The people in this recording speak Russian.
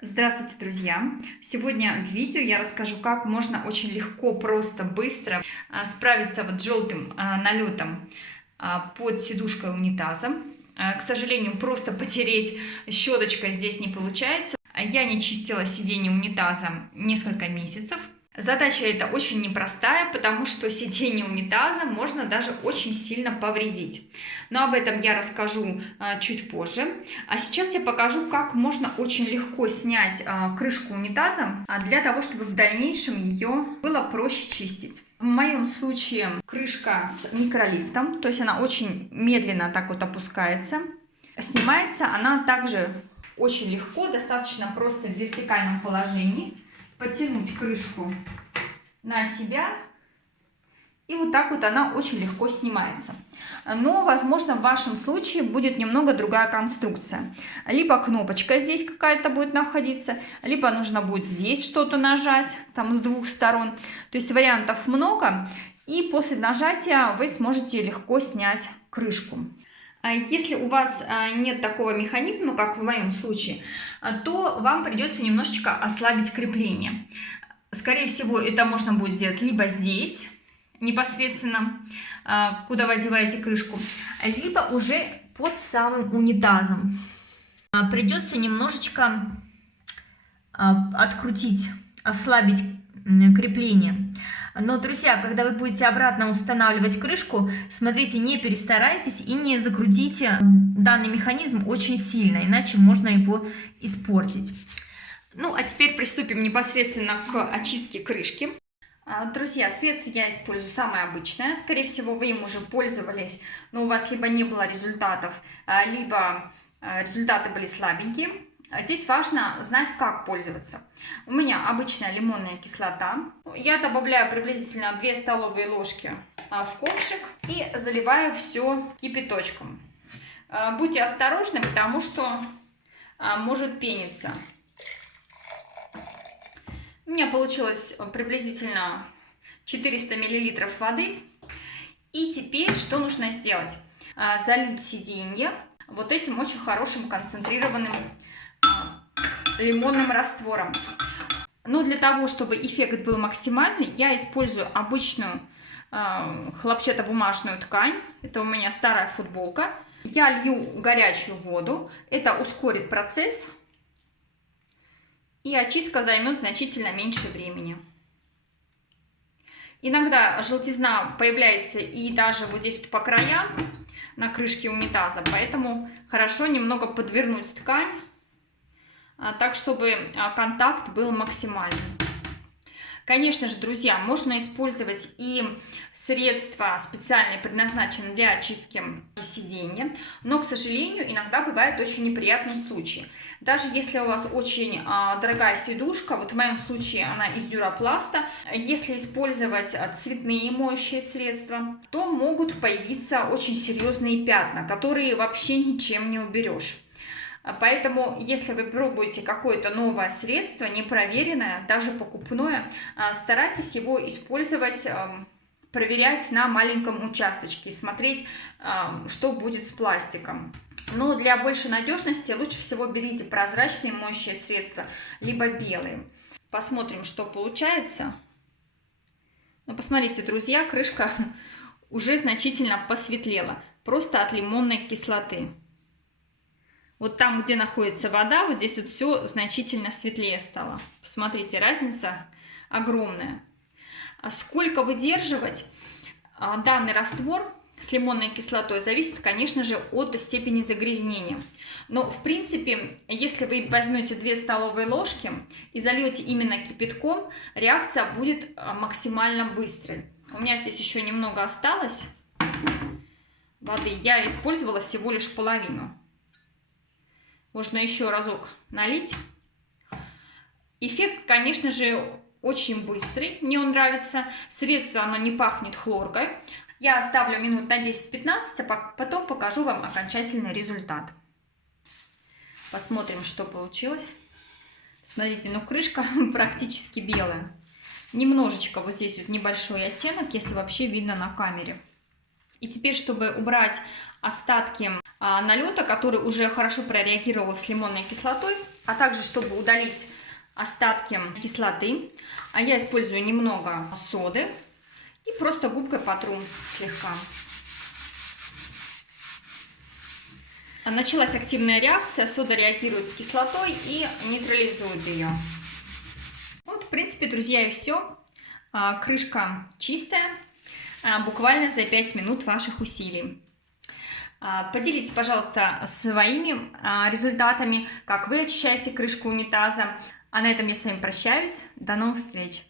Здравствуйте, друзья! Сегодня в видео я расскажу, как можно очень легко, просто, быстро справиться с желтым налетом под сидушкой унитаза. К сожалению, просто потереть щеточкой здесь не получается. Я не чистила сиденье унитаза несколько месяцев. Задача эта очень непростая, потому что сиденье унитаза можно даже очень сильно повредить. Но об этом я расскажу чуть позже. А сейчас я покажу, как можно очень легко снять крышку унитаза, для того, чтобы в дальнейшем ее было проще чистить. В моем случае крышка с микролифтом, то есть она очень медленно так вот опускается. Снимается она также очень легко, достаточно просто в вертикальном положении. Потянуть крышку на себя, и вот так вот она очень легко снимается. Но, возможно, в вашем случае будет немного другая конструкция. Либо кнопочка здесь какая-то будет находиться, либо нужно будет здесь что-то нажать, там с двух сторон. То есть вариантов много, и после нажатия вы сможете легко снять крышку. Если у вас нет такого механизма, как в моем случае, то вам придется немножечко ослабить крепление. Скорее всего, это можно будет сделать либо здесь, непосредственно, куда вы одеваете крышку, либо уже под самым унитазом. Придется немножечко открутить, ослабить крепление. Но, друзья, когда вы будете обратно устанавливать крышку, смотрите, не перестарайтесь и не закрутите данный механизм очень сильно, иначе можно его испортить. Ну, а теперь приступим непосредственно к очистке крышки. Друзья, средство я использую самое обычное. Скорее всего, вы им уже пользовались, но у вас либо не было результатов, либо результаты были слабенькие. Здесь важно знать, как пользоваться. У меня обычная лимонная кислота. Я добавляю приблизительно 2 столовые ложки в ковшик и заливаю все кипяточком. Будьте осторожны, потому что может пениться. У меня получилось приблизительно 400 мл воды. И теперь что нужно сделать? Залить сиденье вот этим очень хорошим концентрированным лимонным раствором. Но для того, чтобы эффект был максимальный, я использую обычную хлопчатобумажную ткань. Это у меня старая футболка. Я лью горячую воду. Это ускорит процесс. И очистка займет значительно меньше времени. Иногда желтизна появляется и даже вот здесь вот по краям на крышке унитаза. Поэтому хорошо немного подвернуть ткань, так, чтобы контакт был максимальный. Конечно же, друзья, можно использовать и средства специальные, предназначенные для очистки сиденья, но, к сожалению, иногда бывают очень неприятные случаи. Даже если у вас очень дорогая сидушка, вот в моем случае она из дюропласта, если использовать цветные моющие средства, то могут появиться очень серьезные пятна, которые вообще ничем не уберешь. Поэтому, если вы пробуете какое-то новое средство, непроверенное, даже покупное, старайтесь его использовать, проверять на маленьком участочке, смотреть, что будет с пластиком. Но для большей надежности лучше всего берите прозрачные моющие средства, либо белые. Посмотрим, что получается. Ну, посмотрите, друзья, крышка уже значительно посветлела, просто от лимонной кислоты. Вот там, где находится вода, вот здесь вот все значительно светлее стало. Посмотрите, разница огромная. Сколько выдерживать данный раствор с лимонной кислотой зависит, конечно же, от степени загрязнения. Но, в принципе, если вы возьмете 2 столовые ложки и зальете именно кипятком, реакция будет максимально быстрой. У меня здесь еще немного осталось воды. Я использовала всего лишь половину. Можно еще разок налить. Эффект, конечно же, очень быстрый. Мне он нравится. Средство, оно не пахнет хлоркой. Я оставлю минут на 10-15, а потом покажу вам окончательный результат. Посмотрим, что получилось. Смотрите, ну крышка практически белая. Немножечко вот здесь вот небольшой оттенок, если вообще видно на камере. И теперь, чтобы убрать остатки налета, который уже хорошо прореагировал с лимонной кислотой, а также чтобы удалить остатки кислоты, я использую немного соды и просто губкой потру слегка. Началась активная реакция, сода реагирует с кислотой и нейтрализует ее. Вот, в принципе, друзья, и все. Крышка чистая, буквально за 5 минут ваших усилий. Поделитесь, пожалуйста, своими результатами, как вы очищаете крышку унитаза. А на этом я с вами прощаюсь. До новых встреч!